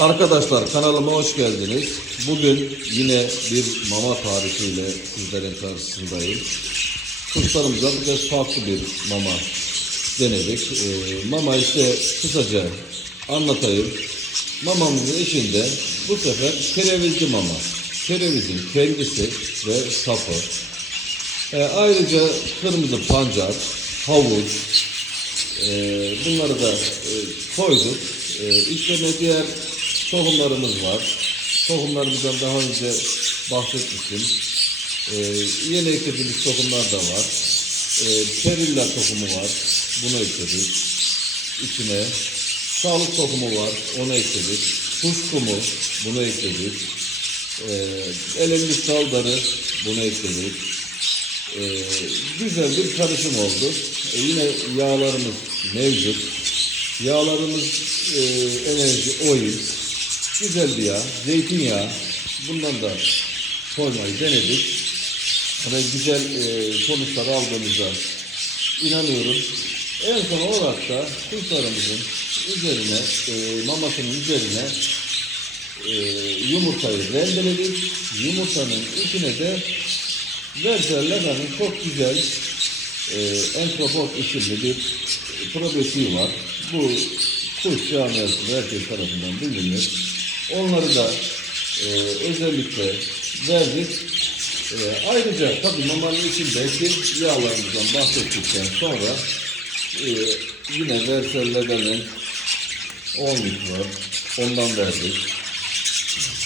Arkadaşlar kanalıma hoş geldiniz. Bugün yine bir mama tarifiyle sizlerin karşısındayım. Kuşlarımıza biraz farklı bir mama denedik. Ee, mama işte kısaca anlatayım. Mamamızın içinde bu sefer kerevizli mama. Kerevizin kendisi ve sapı. Ee, ayrıca kırmızı pancar, havuç, ee, bunları da e, koyduk. Ee, içlerine diğer tohumlarımız var. Tohumlarımızdan daha önce bahsetmiştim. Ee, yeni eklediğimiz tohumlar da var. Ee, perilla tohumu var. Bunu ekledik. İçine. Sağlık tohumu var. Onu ekledik. Kuşkumu. Bunu ekledik. Ee, elenmiş dalları. Bunu ekledik. Ee, güzel bir karışım oldu. Ee, yine yağlarımız mevcut. Yağlarımız e, enerji oil. Güzel bir yağ. Zeytinyağı. Bundan da koymayı denedik. Ve güzel e, sonuçlar aldığımıza inanıyorum. En son olarak da kuşlarımızın üzerine, e, mamasının üzerine e, yumurtayı rendeledik. Yumurtanın içine de Versel Laga'nın çok güzel e, entropot isimli bir probesi var. Bu kuş camiasında herkes tarafından bilinir. Onları da e, özellikle verdik. E, ayrıca tabii mamanın içindeki yağlarımızdan bahsettikten sonra e, yine Versel Laga'nın 10 mikro ondan verdik.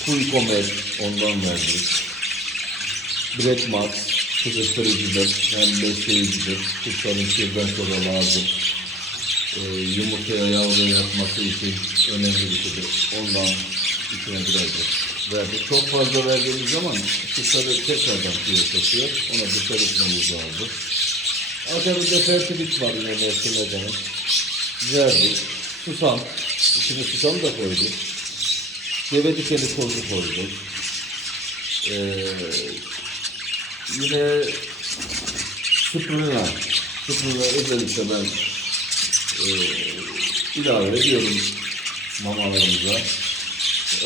Kuykomer ondan verdik. Black Max kızıştırıcıdır, hem besleyicidir. Kuşların şirden sonra lazım. Ee, yumurtaya yavru yapması için önemli bir şeydir. Ondan içine birazcık verdik. Çok fazla verdiğimiz zaman kuşları tekrardan suya taşıyor. Ona dikkat etmemiz lazım. Akabinde fertilit var yine meselelerden. Verdik. Susam. İçine susam da koyduk. Deve dikeni tozu koyduk. Ee, Yine Supruna, Supruna özellikle ben e, ilave ediyorum mamalarımıza.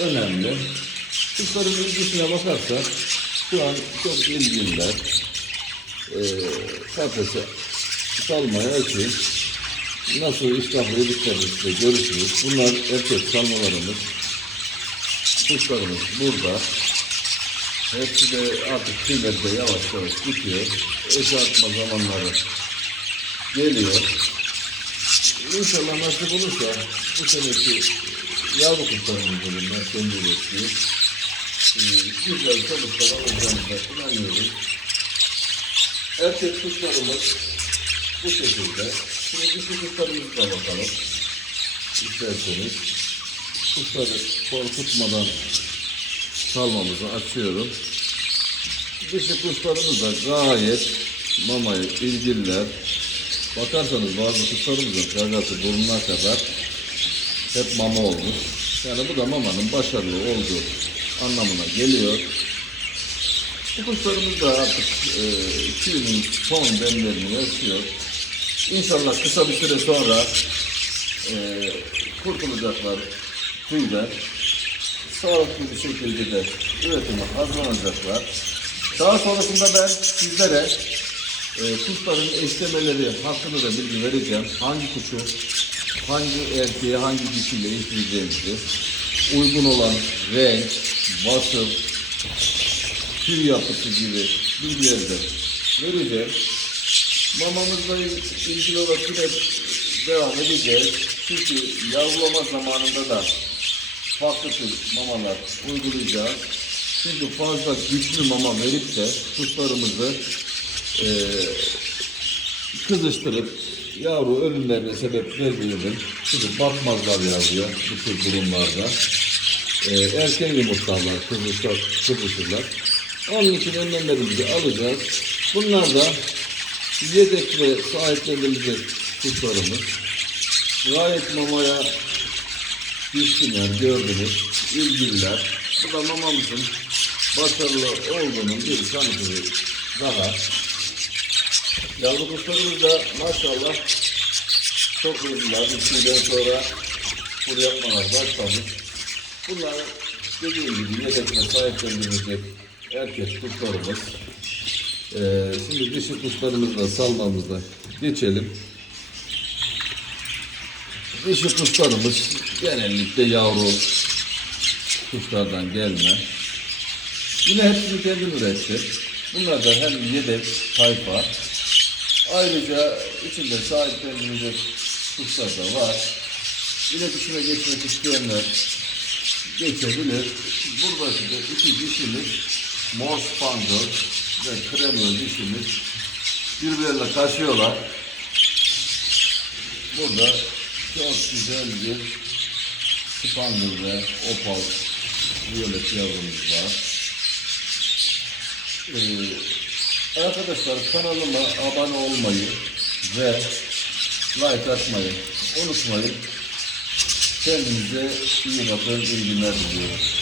Önemli. Kuşların ilgisine bakarsak şu an çok ilgililer. E, kafese salmaya açayım. Nasıl iştahlı yediklerini görürsünüz. Bunlar erkek salmalarımız. Kuşlarımız burada. Hepsi de artık kıymetle yavaş yavaş bitiyor. Atma zamanları geliyor. İnşallah nasip olursa bu seneki yavru kuşlarımız bölümünden kendi üretiyor. Güzel sonuçlar alacağımıza inanıyorum. Erkek kuşlarımız bu şekilde. Şimdi dişi kuşlarımıza da bakalım. İsterseniz kuşları korkutmadan salmamızı açıyorum. Dişi kuşlarımız da gayet mamaya ilgililer. Bakarsanız bazı kuşlarımızın gagası burnuna kadar hep mama olmuş. Yani bu da mamanın başarılı olduğu anlamına geliyor. Bu kuşlarımız da artık e, tüyünün son demlerini yaşıyor. İnşallah kısa bir süre sonra e, kurtulacaklar tüyden sağlıklı bir şekilde de üretime hazırlanacaklar. Daha sonrasında ben sizlere e, kuşların eşlemeleri hakkında da bilgi vereceğim. Hangi kuşu, hangi erkeğe, hangi dişiyle eşleyeceğimizi, uygun olan renk, vasıf, tüy yapısı gibi bilgileri de. Mamamızla ilgili olarak yine devam edeceğiz. Çünkü yavrulama zamanında da farklı tür mamalar uygulayacağız. Çünkü fazla güçlü mama verip de kuşlarımızı e, kızıştırıp yavru ölümlerine sebep vermeyelim. Çünkü batmazlar yavruya bu tür durumlarda. E, erken yumurtlarlar, kızışlar, kızışırlar. Onun için önlemlerimizi alacağız. Bunlar da yedek ve sahiplenilecek kuşlarımız. Gayet mamaya düşkünler, gördünüz, ilgililer. Bu da mamamızın başarılı olduğunun bir kanıtı daha. Yavru kuşlarımız da maşallah çok ilgiler. Üstünden sonra kur yapmalar başlamış. Bunlar dediğim gibi yedekle sahiplendirecek erkek kuşlarımız. Ee, şimdi dişi kuşlarımızla salmamızda geçelim. Dişi kuşlarımız genellikle yavru kuşlardan gelme. Yine hepsini kendim üretti. Bunlar da hem yedek tayfa. Ayrıca içinde sahiplenilecek kuşlar da var. İletişime geçmek isteyenler geçebilir. Burada da iki dişimiz mor spangol ve kremio dişimiz birbirlerine kaşıyorlar. Burada çok güzel bir spangol ve opal violet yavrumuz var. Ee, arkadaşlar kanalıma abone olmayı ve like atmayı unutmayın. Kendinize iyi bakın, iyi günler diliyorum.